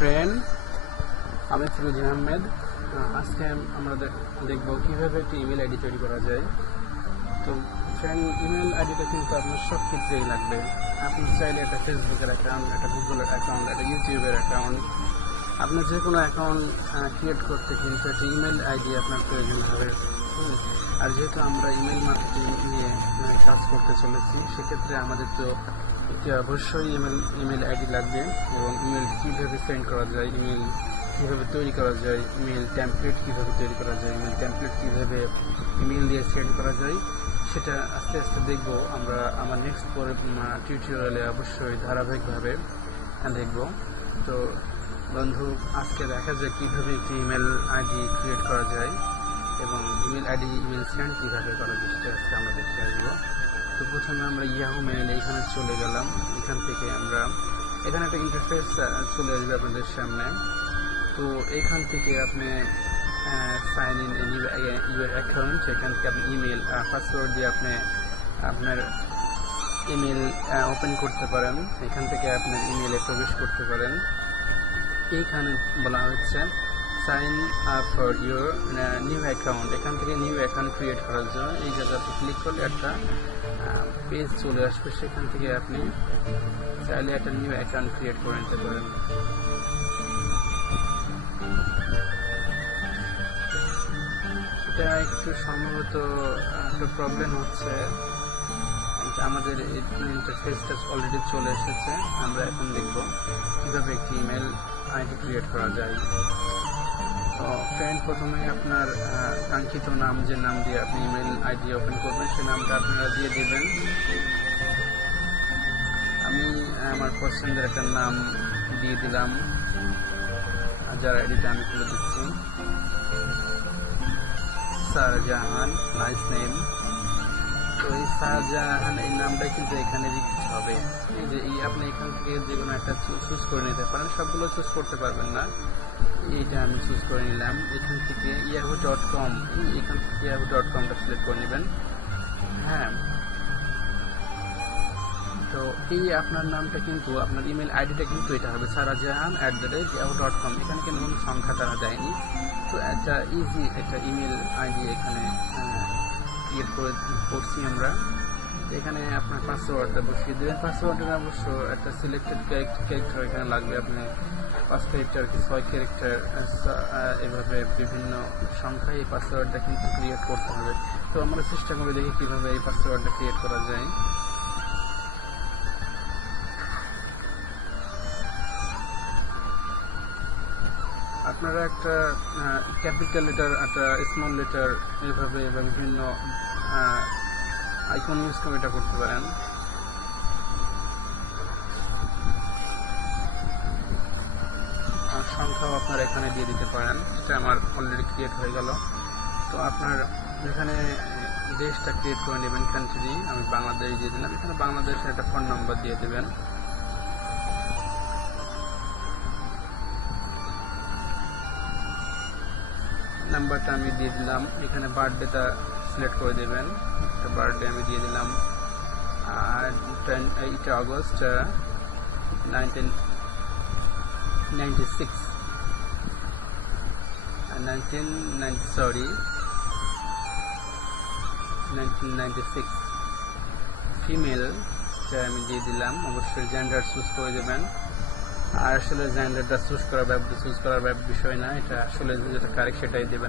Friend, আমি ফিরোজ আহমেদ। আজকে আমরা দেখব কিভাবে একটি ইমেল আইডি তৈরি করা যায়। তো ফ্রেন্ড, ইমেল আইডিটা কিন্তু আপনার সব ক্ষেত্রেই লাগবে। আপনি চাইলে একটা ফেসবুকের অ্যাকাউন্ট, একটা গুগলের অ্যাকাউন্ট, একটা ইউটিউবের অ্যাকাউন্ট, আপনার যে কোনো অ্যাকাউন্ট ক্রিয়েট করতে কিন্তু একটা ইমেল আইডি আপনার প্রয়োজন হবে। আর যেহেতু আমরা ইমেল মার্কেটিং নিয়ে কাজ করতে চলেছি, সেক্ষেত্রে আমাদের তো অবশ্যই ইমেল আইডি লাগবে। এবং ইমেল কীভাবে সেন্ড করা যায়, ইমেল কীভাবে তৈরি করা যায়, ইমেল টেমপ্লেট কীভাবে তৈরি করা যায়, ইমেল টেমপ্লেট কীভাবে ইমেল দিয়ে সেন্ড করা যায়, সেটা আস্তে আস্তে দেখব আমরা আমার নেক্সট পরে টিউটোরিয়ালে অবশ্যই ধারাবাহিকভাবে দেখব। তো বন্ধু, আজকে দেখা যায় কীভাবে একটি ইমেল আইডি ক্রিয়েট করা যায় এবং ইমেল আইডি ইমেল সেন্ড কীভাবে করা যায়, সেটা আজকে আমরা দেখতে আসবো। তো প্রথমে আমরা ইয়াহু মেইল এখানে চলে গেলাম। এখান থেকে আমরা এখানে একটা ইন্টারফেস চলে আসবে আপনাদের সামনে। তো এখান থেকে আপনি সাইন ইন ইউর অ্যাকাউন্ট, এখান থেকে আপনি ইমেল পাসওয়ার্ড দিয়ে আপনি আপনার ইমেল ওপেন করতে পারেন। এখান থেকে আপনার ইমেলে প্রবেশ করতে পারেন। এইখানে বলা হচ্ছে sign up for your new account. এখান থেকে নিউ অ্যাকাউন্ট ক্রিয়েট করার জন্য এই জায়গাতে ক্লিক করলে একটা পেজ চলে আসবে। সেখান থেকে আপনি চাইলে একটা নিউ অ্যাকাউন্ট ক্রিয়েট করে নিতে পারেন। এটা একটু সম্ভবত একটা প্রবলেম হচ্ছে, আমাদের ইন্টারফেসটা অলরেডি চলে এসেছে। আমরা এখন দেখব কিভাবে একটি ইমেল আইডি ক্রিয়েট করা যায়। তো ফ্রেন্ড, প্রথমে আপনার কাঙ্ক্ষিত নাম, যে নাম দিয়ে আপনি ইমেল আইডি ওপেন করবেন, সেই নামটা আপনারা দিয়ে দেবেন। আমি আমার পছন্দের একটা নাম দিয়ে দিলাম, যার আইডিটা আমি খুলে দিচ্ছি, শাহজাহান। Nice name. তো এই শাহজাহান এই নামটা কিন্তু এখানে রিপিট হবে। এই যে আপনি এখান থেকে যে কোনো একটা চুজ করে নিতে পারেন, সবগুলো চুজ করতে পারবেন না। এইটা আমি চুজ করে নিলাম। এখান থেকে yahoo.com, এখান থেকে yahoo.comটা সিলেক্ট করে নেবেন। হ্যাঁ, তো এই আপনার নামটা কিন্তু আপনার ইমেল আইডিটা কিন্তু এটা হবে sarahjahan@yahoo.com। এখানে কিন্তু কোনো সংখ্যা তারা দেয়নি। তো একটা ইজি একটা ইমেল আইডি এখানে ক্রিয়েট করছি আমরা। এখানে আপনার পাসওয়ার্ডটা বসিয়ে দেবেন। পাসওয়ার্ডের অবশ্য একটা সিলেক্টেড ক্যারেক্টার এখানে লাগবে। আপনি 5 ক্যারেক্টার কি 6 ক্যারেক্টার এভাবে বিভিন্ন সংখ্যায় এই পাসওয়ার্ডটা কিন্তু ক্রিয়েট করতে হবে। তো আমরা চেষ্টা করে দেখি কীভাবে এই পাসওয়ার্ডটা ক্রিয়েট করা যায়। আপনারা একটা ক্যাপিটাল লেটার, একটা স্মল লেটার, এভাবে বিভিন্ন আইকন ইউজ করে এটা করতে পারেন। সংখ্যাও আপনারা এখানে দিয়ে দিতে পারেন। এটা আমার অলরেডি ক্রিয়েট হয়ে গেল। তো আপনার এখানে দেশটা ক্রিয়েট করে নেবেন, কান্ট্রি। আমি বাংলাদেশ দিয়ে দিলাম। এখানে বাংলাদেশের একটা ফোন নাম্বার দিয়ে দেবেন। নাম্বারটা আমি দিয়ে দিলাম। এখানে বার্থডেটা সিলেক্ট করে দেবেন। একটা বার্থডে আমি দিয়ে দিলাম, 8 আগস্ট 1996 ফিমেল আমি দিয়ে দিলাম। অবশ্যই জেন্ডার চুজ করে দেবেন। আর আসলে জেন্ডারটা চুজ করার বিষয় না, এটা আসলে যেটা কারেক্ট সেটাই দেবেন।